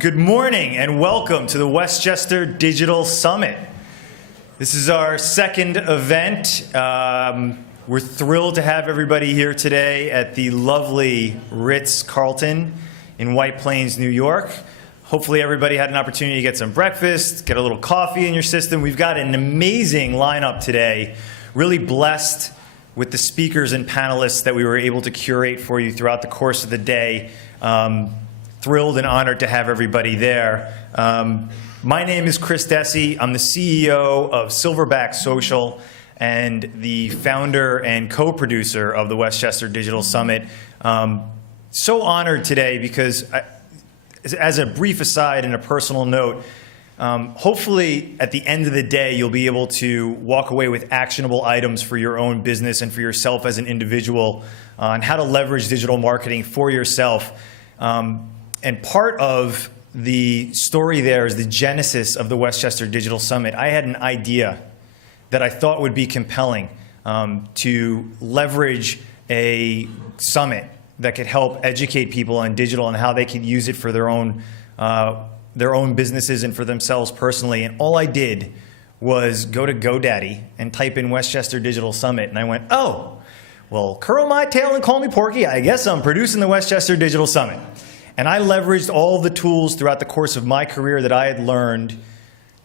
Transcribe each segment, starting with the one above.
Good morning and welcome to the Westchester Digital Summit. This is our second event. We're thrilled to have everybody here today at the lovely Ritz-Carlton in White Plains, New York. Hopefully everybody had an opportunity to get some breakfast, get a little coffee in your system. We've got an amazing lineup today. Really blessed with the speakers and panelists that we were able to curate for you throughout the course of the day. Thrilled and honored to have everybody there. My name is Chris Dessi. I'm the CEO of Silverback Social and the founder and co-producer of the Westchester Digital Summit. So honored today because, as a brief aside and a personal note, hopefully at the end of the day you'll be able to walk away with actionable items for your own business and for yourself as an individual on how to leverage digital marketing for yourself. And part of the story there is the genesis of the Westchester Digital Summit. I had an idea that I thought would be compelling to leverage a summit that could help educate people on digital and how they could use it for their own businesses and for themselves personally. And all I did was go to GoDaddy and type in Westchester Digital Summit. And I went, oh, well, curl my tail and call me Porky. I guess I'm producing the Westchester Digital Summit. And I leveraged all the tools throughout the course of my career that I had learned,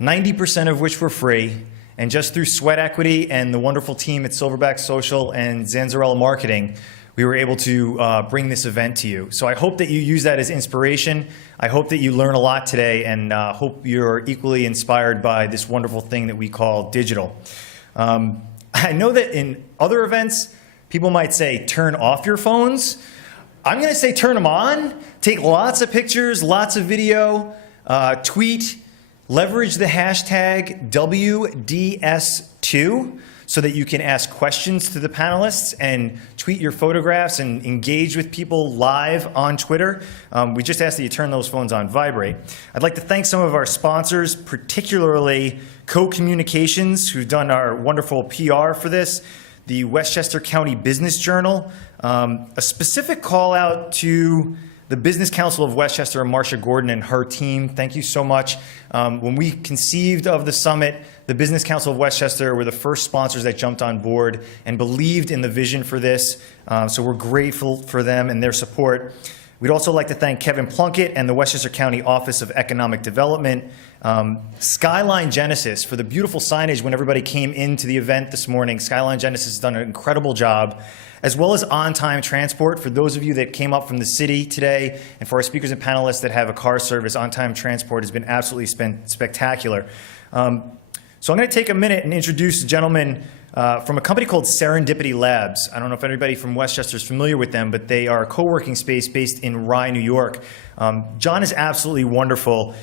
90% of which were free. And just through sweat equity and the wonderful team at Silverback Social and Zanzarella Marketing, we were able to bring this event to you. So I hope that you use that as inspiration. I hope that you learn a lot today, and hope you're equally inspired by this wonderful thing that we call digital. I know that in other events, people might say, turn off your phones. I'm going to say turn them on. Take lots of pictures, lots of video, tweet, leverage the hashtag WDS2 so that you can ask questions to the panelists and tweet your photographs and engage with people live on Twitter. We just ask that you turn those phones on vibrate. I'd like to thank some of our sponsors, particularly Co-Communications, who've done our wonderful PR for this, the Westchester County Business Journal, a specific call out to the Business Council of Westchester and Marcia Gordon and her team. Thank you so much. When we conceived of the summit, the Business Council of Westchester were the first sponsors that jumped on board and believed in the vision for this. So we're grateful for them and their support. We'd also like to thank Kevin Plunkett and the Westchester County Office of Economic Development, Skyline Genesis for the beautiful signage when everybody came into the event this morning. Skyline Genesis has done an incredible job, as well as On-Time Transport. For those of you that came up from the city today, and for our speakers and panelists that have a car service, On-Time Transport has been absolutely spectacular. So I'm going to take a minute and introduce a gentleman from a company called Serendipity Labs. I don't know if anybody from Westchester is familiar with them, but they are a co-working space based in Rye, New York. John is absolutely wonderful.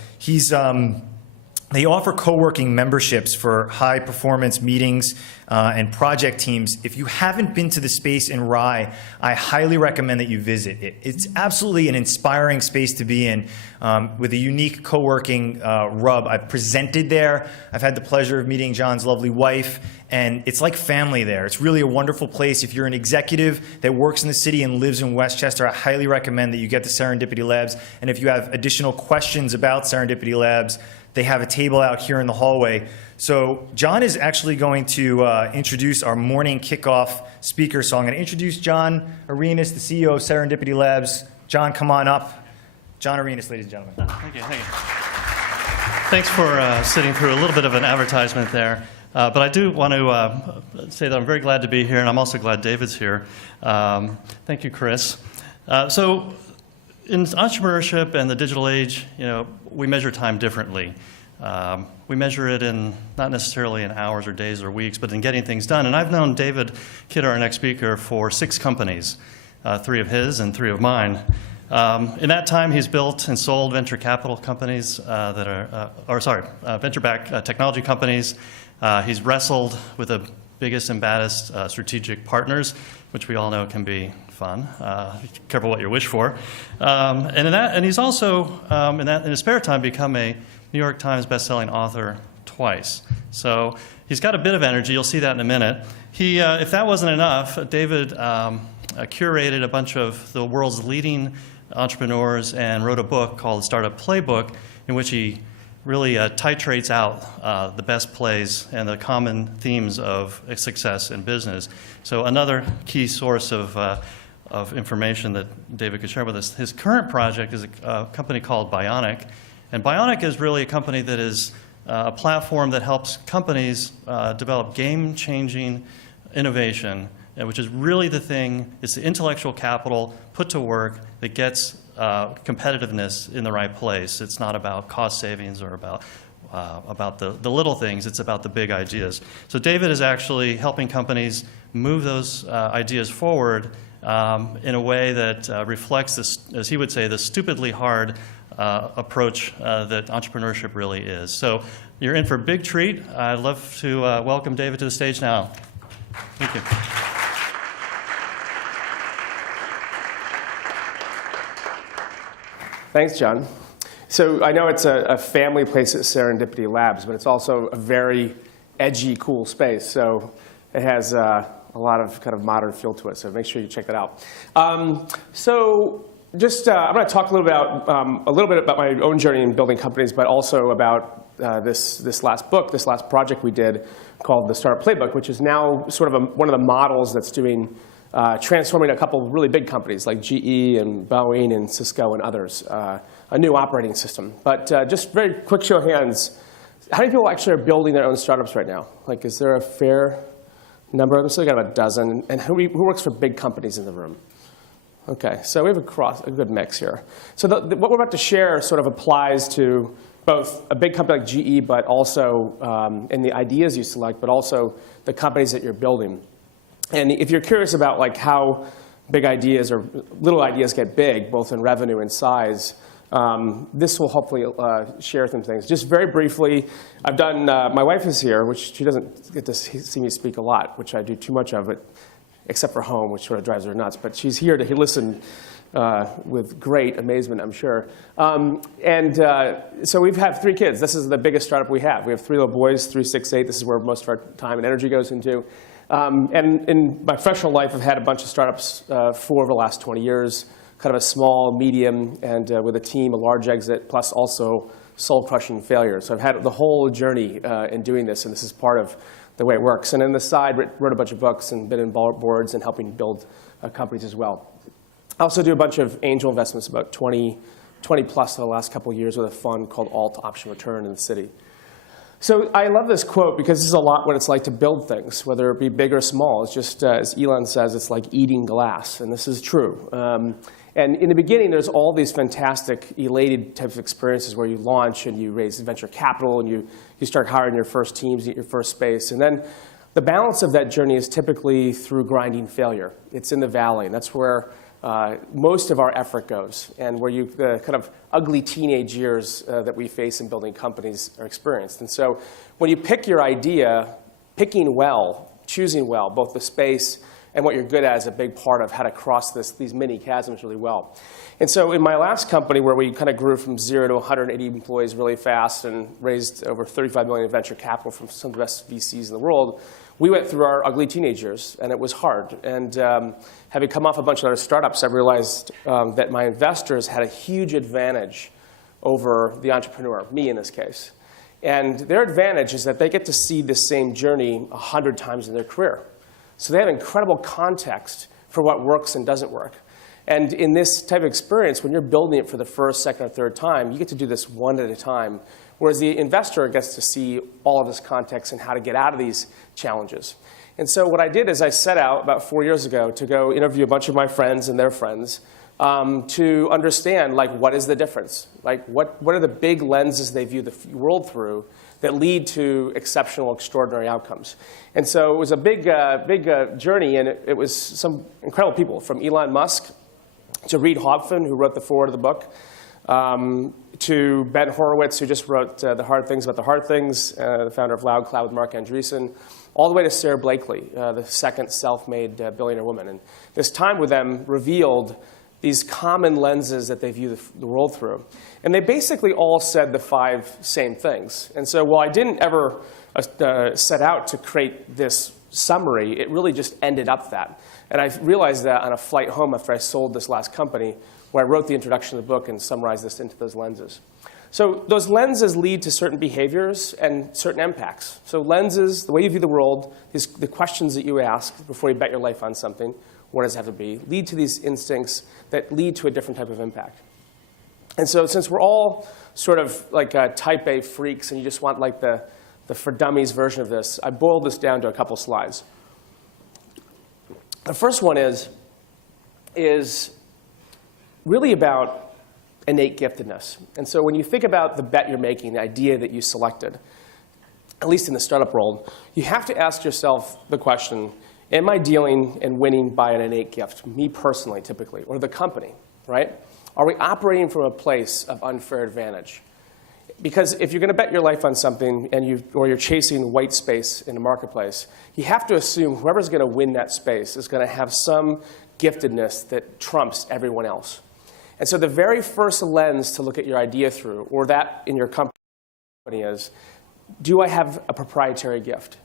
They offer co-working memberships for high-performance meetings and project teams. If you haven't been to the space in Rye, I highly recommend that you visit it. It's absolutely an inspiring space to be in with a unique co-working rub. I've presented there. I've had the pleasure of meeting John's lovely wife, and it's like family there. It's really a wonderful place. If you're an executive that works in the city and lives in Westchester, I highly recommend that you get to Serendipity Labs. And if you have additional questions about Serendipity Labs, they have a table out here in the hallway. So John is actually going to introduce our morning kickoff speaker. So I'm going to introduce John Arenas, the CEO of Serendipity Labs. John, come on up. John Arenas, ladies and gentlemen. Thank you. Thanks for sitting through a little bit of an advertisement there. But I do want to say that I'm very glad to be here, and I'm also glad David's here. Thank you, Chris. So in entrepreneurship and the digital age, we measure time differently. We measure it in not necessarily in hours or days or weeks, but in getting things done. And I've known David Kidd, our next speaker, for 6 companies, 3 of his and 3 of mine. In that time, he's built and sold venture capital companies venture-backed technology companies. He's wrestled with the biggest and baddest strategic partners, which we all know can be fun. Careful what you wish for. And he's also, in his spare time, become a New York Times bestselling author twice. So he's got a bit of energy. You'll see that in a minute. If that wasn't enough, David curated a bunch of the world's leading entrepreneurs and wrote a book called Start Up Playbook, in which he really titrates out the best plays and the common themes of success in business. So another key source of information that David could share with us. His current project is a company called Bionic. And Bionic is really a company that is a platform that helps companies develop game-changing innovation, which is really the thing. It's the intellectual capital put to work that gets competitiveness in the right place. It's not about cost savings or about the little things. It's about the big ideas. So David is actually helping companies move those ideas forward in a way that reflects this, as he would say, the stupidly hard approach that entrepreneurship really is. So you're in for a big treat. I'd love to welcome David to the stage now. Thank you. Thanks, John. So I know it's a family place at Serendipity Labs, but it's also a very edgy, cool space. So it has a lot of kind of modern feel to it. So make sure you check that out. I'm going to talk a little bit about my own journey in building companies, but also about this last book, this last project we did called the Start Up Playbook, which is now sort of one of the models that's doing transforming a couple of really big companies like GE and Boeing and Cisco and others, a new operating system. But just very quick show of hands, how many people actually are building their own startups right now? Like, is there a fair number of them? So we got about a dozen. And who works for big companies in the room? Okay, so we have a good mix here. So what we're about to share sort of applies to both a big company like GE, but also in the ideas you select, but also the companies that you're building. And if you're curious about like how big ideas or little ideas get big, both in revenue and size, this will hopefully share some things. Just very briefly, I've done, my wife is here, which she doesn't get to see me speak a lot, which I do too much of it, except for home, which sort of drives her nuts. But she's here to listen with great amazement, I'm sure. So we have 3 kids. This is the biggest startup we have. We have 3 little boys, 3, 6, 8. This is where most of our time and energy goes into. And in my professional life, I've had a bunch of startups for over the last 20 years, kind of a small, medium, and with a team, a large exit, plus also soul-crushing failure. So I've had the whole journey in doing this, and this is part of the way it works. And on the side, wrote a bunch of books and been in boards and helping build companies as well. I also do a bunch of angel investments, about 20 plus in the last couple of years with a fund called Alt Option Return in the city. So I love this quote because this is a lot what it's like to build things, whether it be big or small. It's just, as Elon says, it's like eating glass, and this is true. And in the beginning, there's all these fantastic, elated types of experiences where you launch and you raise venture capital and you start hiring your first teams, get your first space. And then the balance of that journey is typically through grinding failure. It's in the valley, and that's where most of our effort goes, and where the kind of ugly teenage years that we face in building companies are experienced. And so when you pick your idea, picking well, choosing well, both the space and what you're good at is a big part of how to cross these mini chasms really well. And so in my last company, where we kind of grew from 0 to 180 employees really fast and raised over $35 million in venture capital from some of the best VCs in the world, we went through our ugly teenage years, and it was hard. And having come off a bunch of other startups, I realized that my investors had a huge advantage over the entrepreneur, me in this case. And their advantage is that they get to see the same journey 100 times in their career. So they have incredible context for what works and doesn't work. And in this type of experience, when you're building it for the first, second, or third time, you get to do this one at a time, whereas the investor gets to see all of this context and how to get out of these challenges. And so what I did is I set out about 4 years ago to go interview a bunch of my friends and their friends to understand, like, what is the difference? Like, what are the big lenses they view the world through that lead to exceptional, extraordinary outcomes? And so it was a big journey, and it was some incredible people, from Elon Musk to Reid Hoffman, who wrote the foreword of the book, to Ben Horowitz, who just wrote The Hard Things About the Hard Things, the founder of Loud Cloud with Mark Andreessen, all the way to Sarah Blakely, the second self-made billionaire woman. And this time with them revealed these common lenses that they view the world through. And they basically all said the 5 same things. And so while I didn't ever set out to create this summary, it really just ended up that. And I realized that on a flight home after I sold this last company, where I wrote the introduction of the book and summarized this into those lenses. So those lenses lead to certain behaviors and certain impacts. So lenses, the way you view the world, the questions that you ask before you bet your life on something, what does it have to be, lead to these instincts that lead to a different type of impact. And so since we're all sort of like type A freaks and you just want like the for dummies version of this, I boiled this down to a couple slides. The first one is really about innate giftedness. And so when you think about the bet you're making, the idea that you selected, at least in the startup world, you have to ask yourself the question, am I dealing and winning by an innate gift, me personally typically, or the company, right? Are we operating from a place of unfair advantage? Because if you're going to bet your life on something or you're chasing white space in a marketplace, you have to assume whoever's going to win that space is going to have some giftedness that trumps everyone else. And so the very first lens to look at your idea through, or that in your company is, do I have a proprietary gift?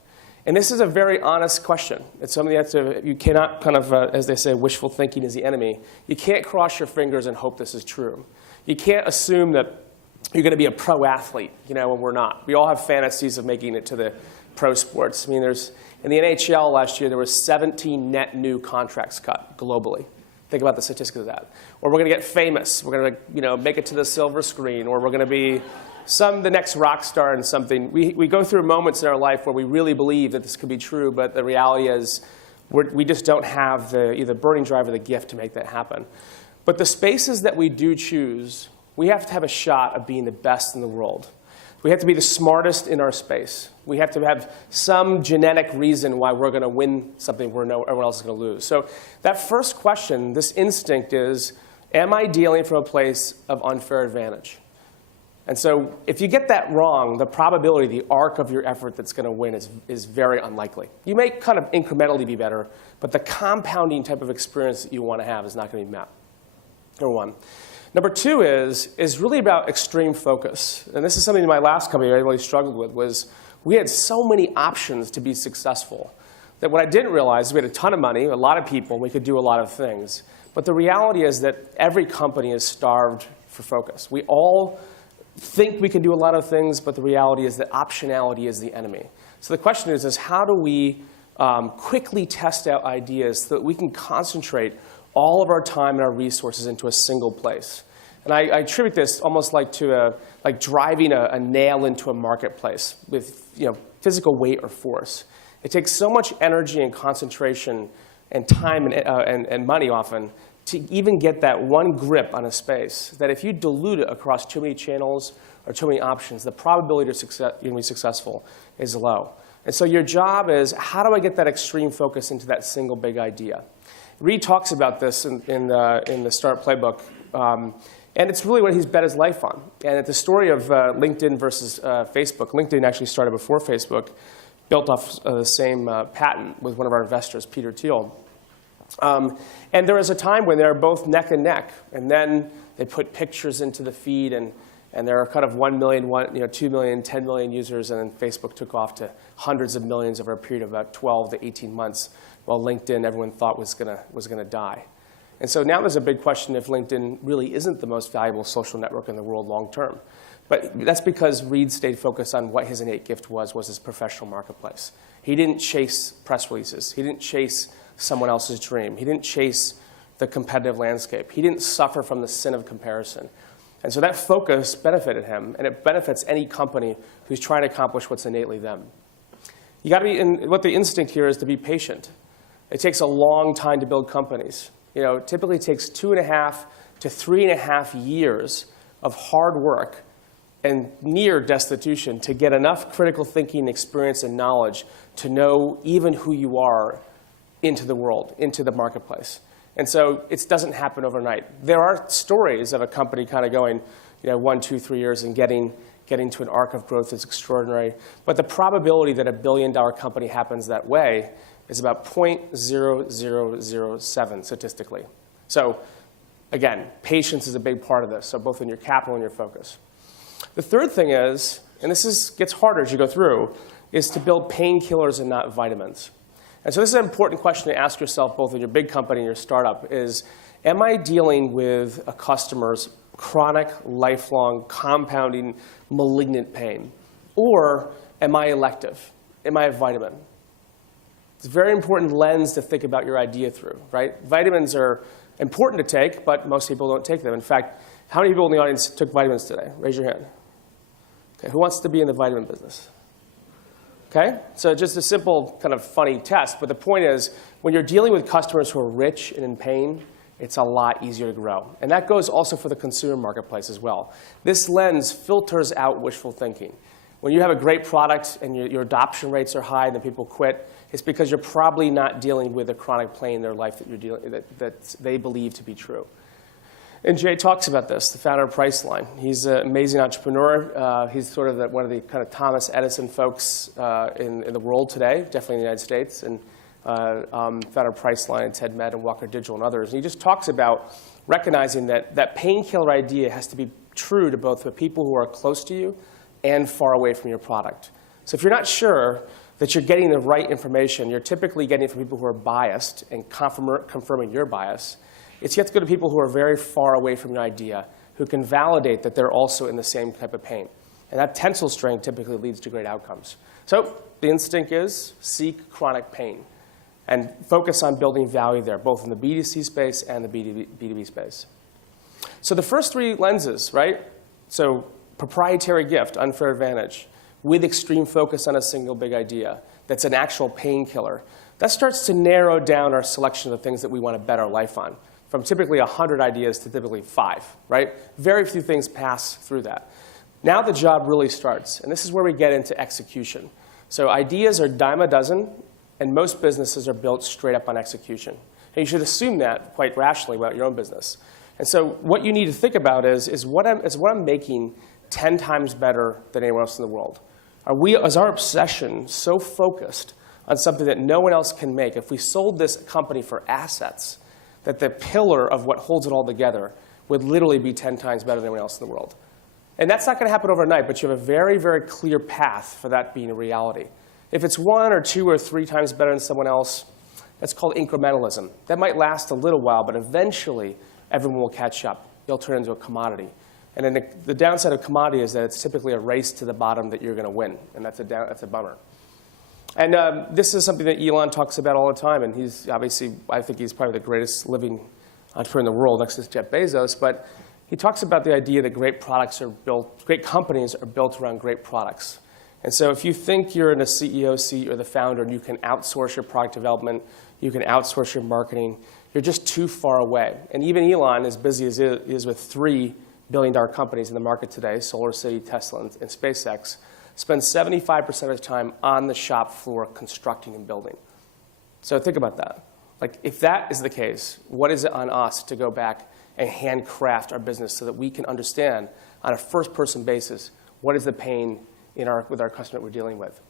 And this is a very honest question. It's something that you cannot kind of, as they say, wishful thinking is the enemy. You can't cross your fingers and hope this is true. You can't assume that you're going to be a pro athlete, when we're not. We all have fantasies of making it to the pro sports. I mean, in the NHL last year, there were 17 net new contracts cut globally. Think about the statistics of that. Or we're going to get famous. We're going to make it to the silver screen. Or we're going to be the next rock star in something. We go through moments in our life where we really believe that this could be true, but the reality is we just don't have either burning drive or the gift to make that happen. But the spaces that we do choose, we have to have a shot of being the best in the world. We have to be the smartest in our space. We have to have some genetic reason why we're going to win something where everyone else is going to lose. So that first question, this instinct is, am I dealing from a place of unfair advantage? And so if you get that wrong, the probability, the arc of your effort that's going to win is very unlikely. You may kind of incrementally be better, but the compounding type of experience that you want to have is not going to be met. Number one. Number two is really about extreme focus. And this is something in my last company I really struggled with, was we had so many options to be successful that what I didn't realize is we had a ton of money, a lot of people, we could do a lot of things. But the reality is that every company is starved for focus. We all think we can do a lot of things, but the reality is that optionality is the enemy. So the question is how do we quickly test out ideas so that we can concentrate all of our time and our resources into a single place? And I attribute this almost like to driving a nail into a marketplace with physical weight or force. It takes so much energy and concentration and time and money often to even get that one grip on a space that if you dilute it across too many channels or too many options, the probability of being successful is low. And so your job is, how do I get that extreme focus into that single big idea? Reed talks about this in the Start Playbook, and it's really what he's bet his life on. And at the story of LinkedIn versus Facebook, LinkedIn actually started before Facebook, built off the same patent with one of our investors, Peter Thiel. And there was a time when they were both neck and neck, and then they put pictures into the feed, and there are kind of 1 million, 2 million, 10 million users, and then Facebook took off to hundreds of millions over a period of about 12 to 18 months, while LinkedIn everyone thought was gonna die. And so now there's a big question if LinkedIn really isn't the most valuable social network in the world long term. But that's because Reed stayed focused on what his innate gift was his professional marketplace. He didn't chase press releases. He didn't chase someone else's dream. He didn't chase the competitive landscape. He didn't suffer from the sin of comparison. And so that focus benefited him, and it benefits any company who's trying to accomplish what's innately them. You got to be, what the instinct here is to be patient. It takes a long time to build companies. It typically takes 2.5 to 3.5 years of hard work and near destitution to get enough critical thinking, experience, and knowledge to know even who you are into the world, into the marketplace. And so it doesn't happen overnight. There are stories of a company kind of going 1, 2, 3 years and getting to an arc of growth that's extraordinary. But the probability that a billion-dollar company happens that way is about 0.0007 statistically. So again, patience is a big part of this, so both in your capital and your focus. The third thing is, and this gets harder as you go through, is to build painkillers and not vitamins. And so this is an important question to ask yourself both in your big company and your startup is, Am I dealing with a customer's chronic, lifelong, compounding, malignant pain? Or am I elective? Am I a vitamin? It's a very important lens to think about your idea through, right? Vitamins are important to take, but most people don't take them. In fact, how many people in the audience took vitamins today? Raise your hand. Okay, who wants to be in the vitamin business? Okay, so just a simple kind of funny test, but the point is, when you're dealing with customers who are rich and in pain, it's a lot easier to grow. And that goes also for the consumer marketplace as well. This lens filters out wishful thinking. When you have a great product and your adoption rates are high and then people quit, it's because you're probably not dealing with a chronic pain in their life that they believe to be true. And Jay talks about this, the founder of Priceline. He's an amazing entrepreneur. He's sort of one of the kind of Thomas Edison folks in the world today, definitely in the United States, and founder of Priceline and Ted Med and Walker Digital and others. And he just talks about recognizing that that painkiller idea has to be true to both the people who are close to you and far away from your product. So if you're not sure that you're getting the right information, you're typically getting it from people who are biased and confirming your bias. It's yet to go to people who are very far away from your idea, who can validate that they're also in the same type of pain. And that tensile strength typically leads to great outcomes. So the instinct is seek chronic pain and focus on building value there, both in the B2C space and the B2B space. So the first three lenses, right? So proprietary gift, unfair advantage, with extreme focus on a single big idea that's an actual painkiller. That starts to narrow down our selection of the things that we want to bet our life on, from typically 100 ideas to typically 5, right? Very few things pass through that. Now the job really starts, and this is where we get into execution. So ideas are dime a dozen, and most businesses are built straight up on execution. And you should assume that quite rationally about your own business. And so what you need to think about is what I'm making 10 times better than anyone else in the world? Is our obsession so focused on something that no one else can make? If we sold this company for assets, that the pillar of what holds it all together would literally be 10 times better than anyone else in the world. And that's not going to happen overnight, but you have a very, very clear path for that being a reality. If it's 1 or 2 or 3 times better than someone else, that's called incrementalism. That might last a little while, but eventually everyone will catch up. You'll turn into a commodity. And then the downside of commodity is that it's typically a race to the bottom that you're going to win, and that's a bummer. And this is something that Elon talks about all the time, and he's obviously, I think he's probably the greatest living entrepreneur in the world next to Jeff Bezos, but he talks about the idea that great companies are built around great products. And so if you think you're in a CEO seat or the founder and you can outsource your product development, you can outsource your marketing, you're just too far away. And even Elon, as busy as he is with 3 billion-dollar companies in the market today, SolarCity, Tesla, and SpaceX, spends 75% of his time on the shop floor constructing and building. So think about that. Like, if that is the case, what is it on us to go back and handcraft our business so that we can understand on a first-person basis what is the pain with our customer that we're dealing with?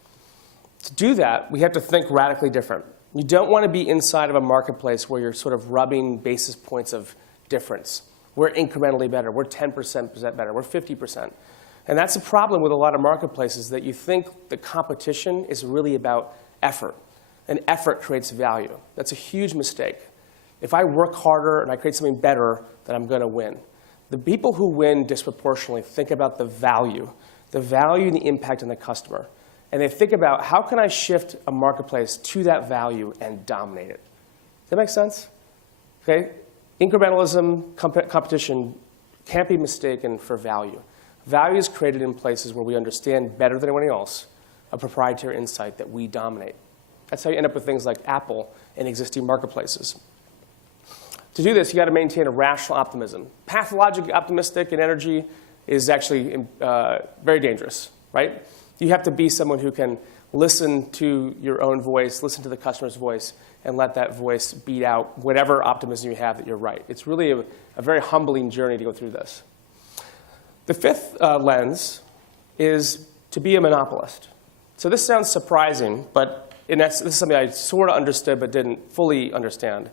To do that, we have to think radically different. You don't want to be inside of a marketplace where you're sort of rubbing basis points of difference. We're incrementally better. We're 10% better. We're 50%. And that's a problem with a lot of marketplaces, that you think the competition is really about effort. And effort creates value. That's a huge mistake. If I work harder and I create something better, then I'm going to win. The people who win disproportionately think about the value and the impact on the customer. And they think about, how can I shift a marketplace to that value and dominate it? Does that make sense? Okay? Incrementalism, competition can't be mistaken for value. Value is created in places where we understand better than anyone else a proprietary insight that we dominate. That's how you end up with things like Apple and existing marketplaces. To do this, you got to maintain a rational optimism. Pathologically optimistic in energy is actually very dangerous, right? You have to be someone who can listen to your own voice, listen to the customer's voice, and let that voice beat out whatever optimism you have that you're right. It's really a very humbling journey to go through this. The fifth lens is to be a monopolist. So this sounds surprising, but this is something I sort of understood but didn't fully understand,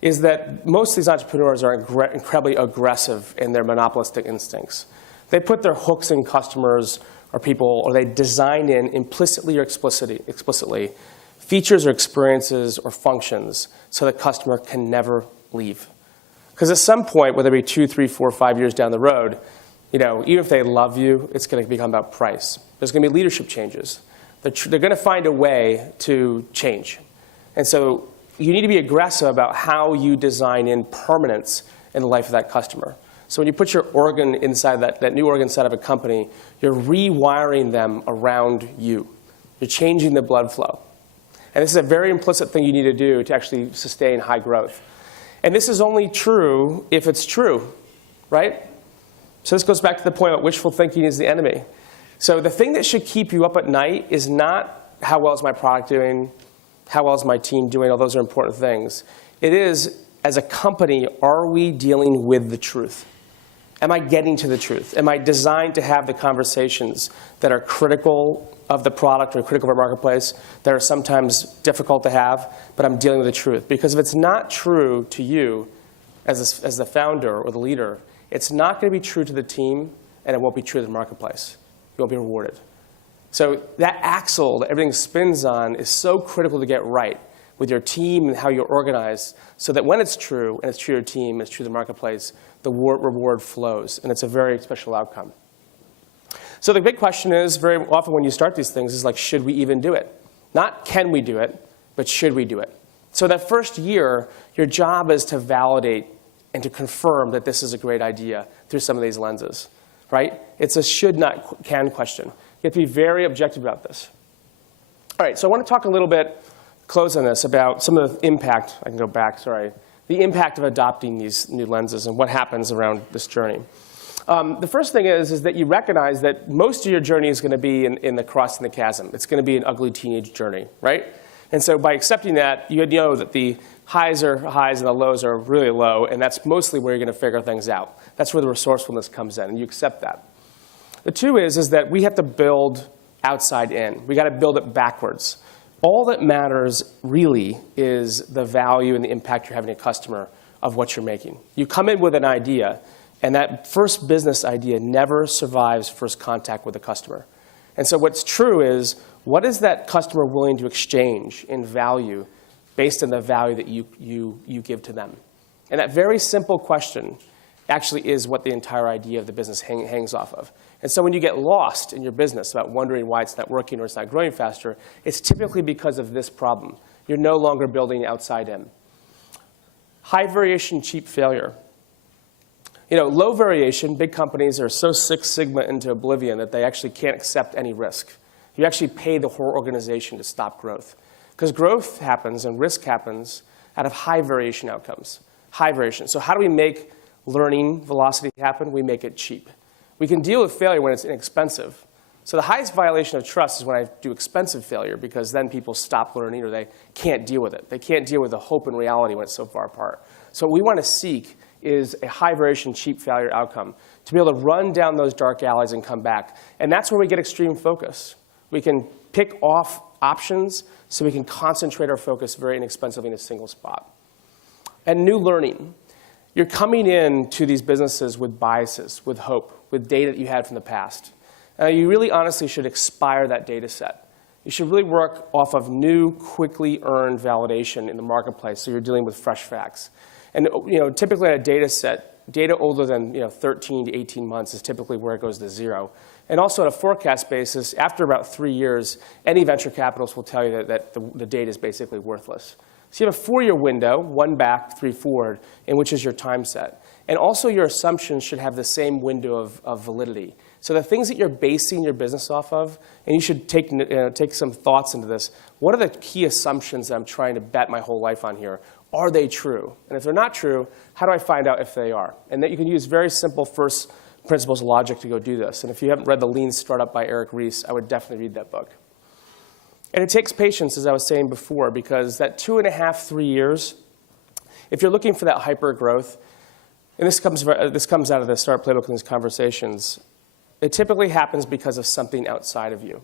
is that most of these entrepreneurs are incredibly aggressive in their monopolistic instincts. They put their hooks in customers or people, or they design in implicitly or explicitly features or experiences or functions so the customer can never leave. Because at some point, whether it be 2, 3, 4, 5 years down the road, even if they love you, it's going to become about price. There's going to be leadership changes. They're going to find a way to change. And so you need to be aggressive about how you design in permanence in the life of that customer. So when you put your organ inside that new organ inside of a company, you're rewiring them around you. You're changing the blood flow. And this is a very implicit thing you need to do to actually sustain high growth. And this is only true if it's true, right? So this goes back to the point about wishful thinking is the enemy. So the thing that should keep you up at night is not how well is my product doing, how well is my team doing, all those are important things. It is, as a company, are we dealing with the truth? Am I getting to the truth? Am I designed to have the conversations that are critical of the product or critical of our marketplace, that are sometimes difficult to have, but I'm dealing with the truth? Because if it's not true to you as the founder or the leader, it's not going to be true to the team, and it won't be true to the marketplace. You won't be rewarded. So that axle that everything spins on is so critical to get right with your team and how you're organized, so that when it's true, and it's true to your team, it's true to the marketplace, the reward flows, and it's a very special outcome. So the big question is, very often when you start these things, is like, should we even do it? Not can we do it, but should we do it? So that first year, your job is to validate and to confirm that this is a great idea through some of these lenses, right? It's a should not can question. You have to be very objective about this. All right, so I want to talk a little bit, close on this, about some of the impact, I can go back, sorry, the impact of adopting these new lenses and what happens around this journey. The first thing is that you recognize that most of your journey is going to be in the crossing the chasm. It's going to be an ugly teenage journey, right? And so by accepting that, you know that the highs are highs and the lows are really low, and that's mostly where you're going to figure things out. That's where the resourcefulness comes in, and you accept that. The two is that we have to build outside in. We got to build it backwards. All that matters really is the value and the impact you're having on a customer of what you're making. You come in with an idea, and that first business idea never survives first contact with the customer. And so what's true is, what is that customer willing to exchange in value based on the value that you give to them? And that very simple question actually is what the entire idea of the business hangs off of. And so when you get lost in your business about wondering why it's not working or it's not growing faster, it's typically because of this problem. You're no longer building outside in. High variation, cheap failure. Low variation, big companies are so Six Sigma into oblivion that they actually can't accept any risk. You actually pay the whole organization to stop growth. Because growth happens and risk happens out of high variation outcomes. High variation. So how do we make learning velocity happen? We make it cheap. We can deal with failure when it's inexpensive. So the highest violation of trust is when I do expensive failure, because then people stop learning or they can't deal with it. They can't deal with the hope and reality when it's so far apart. So what we want to seek is a high variation, cheap failure outcome, to be able to run down those dark alleys and come back. And that's where we get extreme focus. We can pick off options so we can concentrate our focus very inexpensively in a single spot. And new learning. You're coming into these businesses with biases, with hope, with data that you had from the past. You really honestly should expire that data set. You should really work off of new, quickly earned validation in the marketplace, so you're dealing with fresh facts. And typically on a data set, data older than 13 to 18 months is typically where it goes to zero. And also on a forecast basis, after about 3 years, any venture capitalists will tell you that the data is basically worthless. So you have a 4-year window, 1 back, 3 forward, in which is your time set. And also your assumptions should have the same window of validity. So the things that you're basing your business off of, and you should take some thoughts into this, what are the key assumptions that I'm trying to bet my whole life on here? Are they true? And if they're not true, how do I find out if they are? And that you can use very simple first principles logic to go do this. And if you haven't read The Lean Startup by Eric Ries, I would definitely read that book. And it takes patience, as I was saying before, because that 2.5, 3 years, if you're looking for that hyper growth, and this comes out of the Start Up Playbook in these conversations, it typically happens because of something outside of you.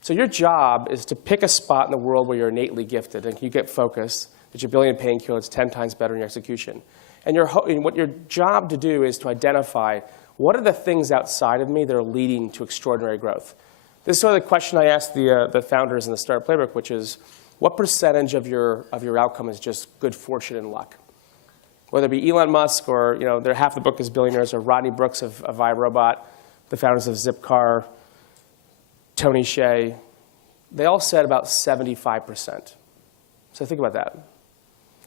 So your job is to pick a spot in the world where you're innately gifted and you get focused, that you're building a painkiller that's 10 times better in your execution. And what your job to do is to identify what are the things outside of me that are leading to extraordinary growth. This is sort of the question I asked the founders in the Start Up Playbook, which is, what percentage of your outcome is just good fortune and luck? Whether it be Elon Musk or, they're half the book is billionaires, or Rodney Brooks of iRobot, the founders of Zipcar, Tony Hsieh, they all said about 75%. So think about that.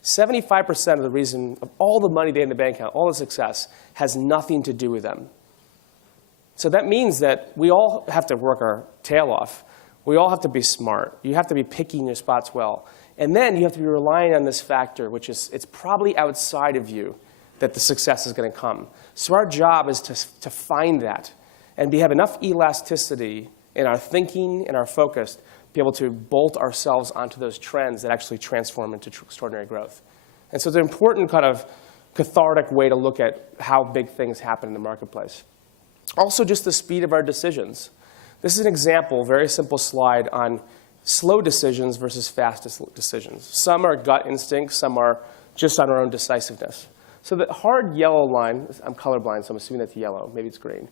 75% of the reason of all the money they have in the bank account, all the success, has nothing to do with them. So that means that we all have to work our tail off. We all have to be smart. You have to be picking your spots well. And then you have to be relying on this factor, which is it's probably outside of you that the success is going to come. So our job is to find that and have enough elasticity in our thinking and our focus to be able to bolt ourselves onto those trends that actually transform into extraordinary growth. And so it's an important kind of cathartic way to look at how big things happen in the marketplace. Also, just the speed of our decisions. This is an example, very simple slide on slow decisions versus fast decisions. Some are gut instinct, some are just on our own decisiveness. So the hard yellow line, I'm colorblind, so I'm assuming that's yellow, maybe it's green,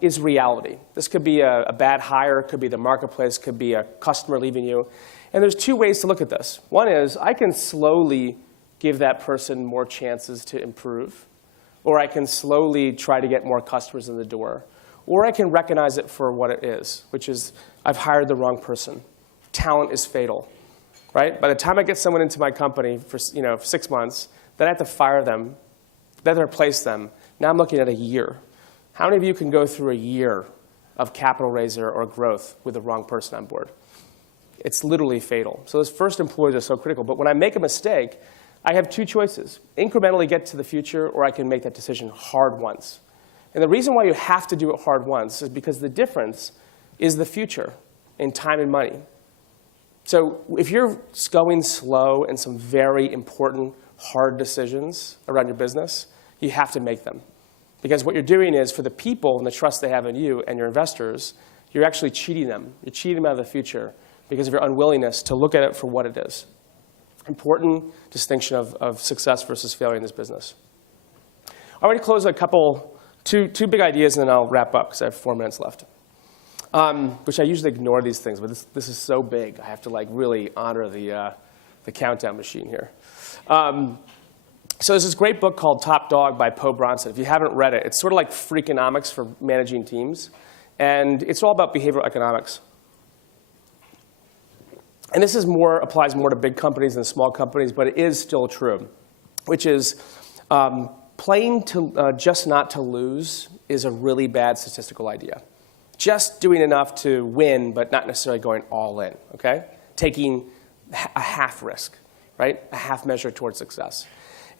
is reality. This could be a bad hire, could be the marketplace, could be a customer leaving you. And there's two ways to look at this. One is I can slowly give that person more chances to improve, or I can slowly try to get more customers in the door, or I can recognize it for what it is, which is I've hired the wrong person. Talent is fatal, right? By the time I get someone into my company for 6 months, then I have to fire them, then replace them. Now I'm looking at a year. How many of you can go through a year of capital raiser or growth with the wrong person on board? It's literally fatal. So those first employees are so critical. But when I make a mistake, I have two choices. Incrementally get to the future, or I can make that decision hard once. And the reason why you have to do it hard once is because the difference is the future in time and money. So if you're going slow in some very important, hard decisions around your business, you have to make them. Because what you're doing is, for the people and the trust they have in you and your investors, you're actually cheating them. You're cheating them out of the future because of your unwillingness to look at it for what it is. Important distinction of success versus failure in this business. I want to close two big ideas, and then I'll wrap up because I have 4 minutes left. Which I usually ignore these things, but this is so big. I have to really honor the countdown machine here. So there's this great book called Top Dog by Poe Bronson. If you haven't read it, it's sort of like Freakonomics for managing teams. And it's all about behavioral economics. And this applies more to big companies than small companies, but it is still true, which is playing to just not to lose is a really bad statistical idea. Just doing enough to win, but not necessarily going all in, okay? Taking a half risk, right? A half measure towards success.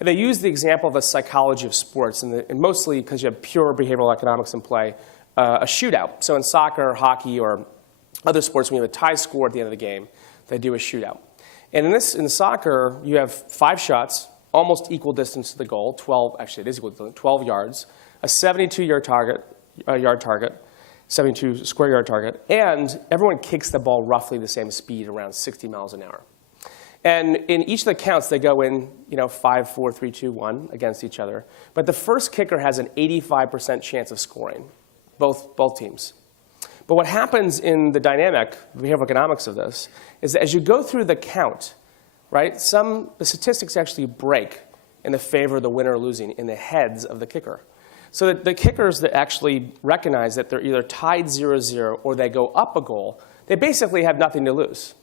And they use the example of the psychology of sports, and mostly because you have pure behavioral economics in play, a shootout. So in soccer, hockey, or other sports, when you have a tie score at the end of the game, they do a shootout. And in soccer, you have 5 shots, almost equal distance to the goal, 12, actually it is equal to 12 yards, a 72-yard target, 72 square yard target, and everyone kicks the ball roughly the same speed, around 60 miles an hour. And in each of the counts, they go in 5, 4, 3, 2, 1 against each other. But the first kicker has an 85% chance of scoring, both teams. But what happens in the dynamic behavioral economics of this is that as you go through the count, right, the statistics actually break in the favor of the winner or losing in the heads of the kicker. So that the kickers that actually recognize that they're either tied 0-0 or they go up a goal, they basically have nothing to lose.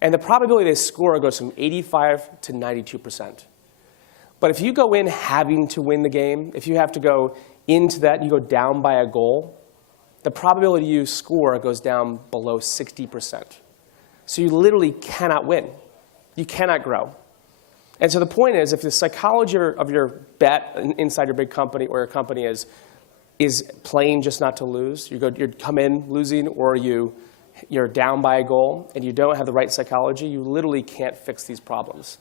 And the probability they score goes from 85 to 92%. But if you go in having to win the game, if you have to go into that, you go down by a goal, the probability you score goes down below 60%. So you literally cannot win. You cannot grow. And so the point is, if the psychology of your bet inside your big company or your company is playing just not to lose, you come in losing, or you're down by a goal and you don't have the right psychology, you literally can't fix these problems.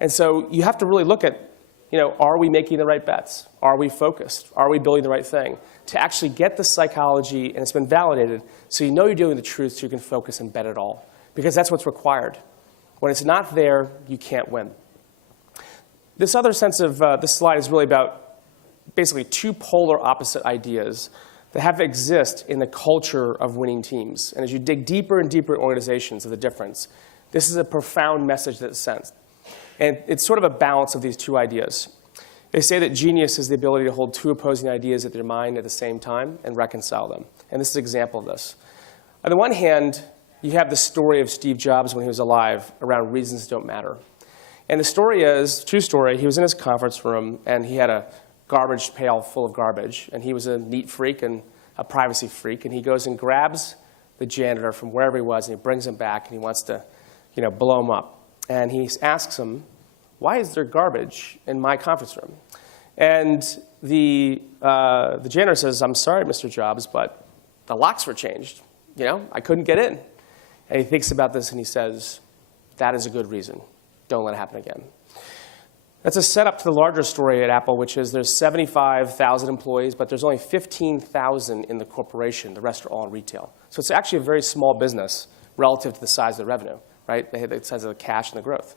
And so you have to really look at, are we making the right bets? Are we focused? Are we building the right thing? To actually get the psychology, and it's been validated, so you know you're dealing with the truth so you can focus and bet it all. Because that's what's required. When it's not there, you can't win. This other sense of this slide is really about basically two polar opposite ideas that have to exist in the culture of winning teams. And as you dig deeper and deeper in organizations of the difference, this is a profound message that's sent. And it's sort of a balance of these two ideas. They say that genius is the ability to hold two opposing ideas at their mind at the same time and reconcile them. And this is an example of this. On the one hand, you have the story of Steve Jobs when he was alive around reasons don't matter. And the story is, true story, he was in his conference room and he had a garbage pail full of garbage. And he was a neat freak and a privacy freak. And he goes and grabs the janitor from wherever he was and he brings him back and he wants to blow him up. And he asks him, why is there garbage in my conference room? And the janitor says, I'm sorry, Mr. Jobs, but the locks were changed. I couldn't get in. And he thinks about this and he says, that is a good reason. Don't let it happen again. That's a setup to the larger story at Apple, which is there's 75,000 employees, but there's only 15,000 in the corporation. The rest are all in retail. So it's actually a very small business relative to the size of the revenue, right? The size of the cash and the growth.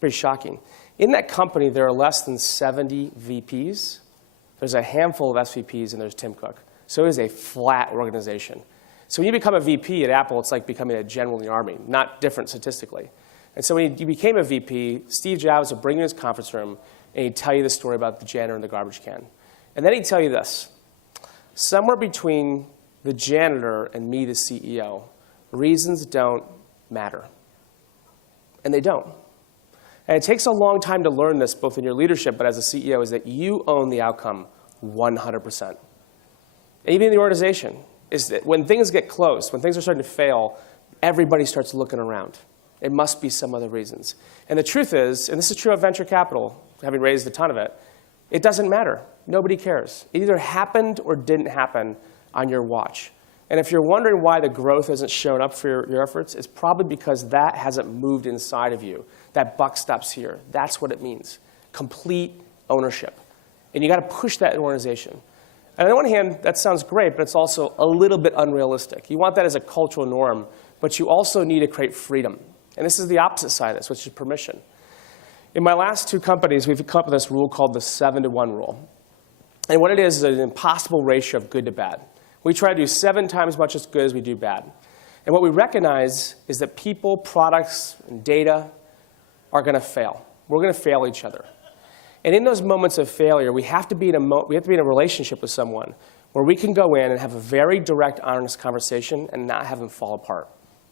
Pretty shocking. In that company, there are less than 70 VPs. There's a handful of SVPs, and there's Tim Cook. So it is a flat organization. So when you become a VP at Apple, it's like becoming a general in the Army, not different statistically. And so when you became a VP, Steve Jobs would bring you in his conference room, and he'd tell you the story about the janitor and the garbage can. And then he'd tell you this. Somewhere between the janitor and me, the CEO, reasons don't matter. And they don't. And it takes a long time to learn this, both in your leadership, but as a CEO, is that you own the outcome 100%. And even in the organization, is that when things get close, when things are starting to fail, everybody starts looking around. It must be some other reasons. And the truth is, and this is true of venture capital, having raised a ton of it, it doesn't matter. Nobody cares. It either happened or didn't happen on your watch. And if you're wondering why the growth hasn't shown up for your efforts, it's probably because that hasn't moved inside of you. That buck stops here. That's what it means. Complete ownership. And you got to push that in an organization. And on the one hand, that sounds great, but it's also a little bit unrealistic. You want that as a cultural norm, but you also need to create freedom. And this is the opposite side of this, which is permission. In my last two companies, we've come up with this rule called the 7-to-1 rule. And what it is an impossible ratio of good to bad. We try to do 7 times as much as good as we do bad. And what we recognize is that people, products, and data are going to fail. We're going to fail each other. And in those moments of failure, we have to be in a relationship with someone where we can go in and have a very direct, honest conversation and not have them fall apart.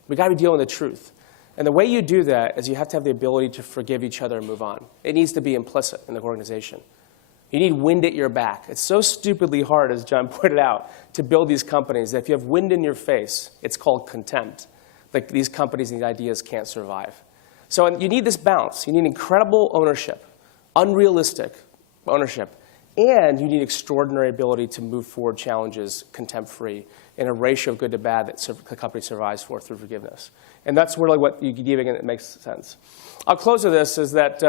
We've got to be dealing with the truth. And the way you do that is you have to have the ability to forgive each other and move on. It needs to be implicit in the organization. You need wind at your back. It's so stupidly hard, as John pointed out, to build these companies that if you have wind in your face, it's called contempt. Like these companies and these ideas can't survive. So you need this balance. You need incredible ownership, unrealistic ownership, and you need extraordinary ability to move forward challenges contempt-free in a ratio of good to bad that the company survives for through forgiveness. And that's really what you give it, and it makes sense. I'll close with this, is that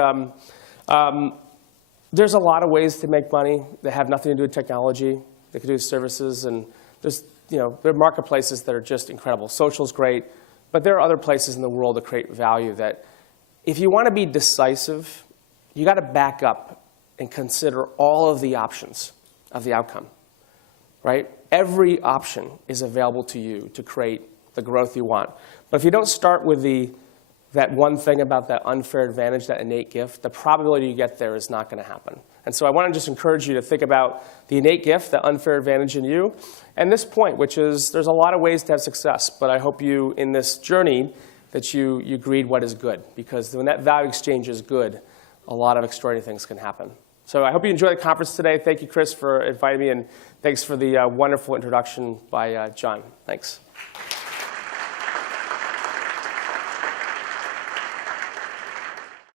there's a lot of ways to make money that have nothing to do with technology. They can do services, and there are marketplaces that are just incredible. Social's great, but there are other places in the world that create value that if you want to be decisive, you got to back up and consider all of the options of the outcome, right? Every option is available to you to create the growth you want. But if you don't start with that one thing about that unfair advantage, that innate gift, the probability you get there is not going to happen. And so I want to just encourage you to think about the innate gift, the unfair advantage in you, and this point, which is there's a lot of ways to have success, but I hope you, in this journey, that you greed what is good. Because when that value exchange is good, a lot of extraordinary things can happen. So I hope you enjoyed the conference today. Thank you, Chris, for inviting me, and thanks for the wonderful introduction by John. Thanks.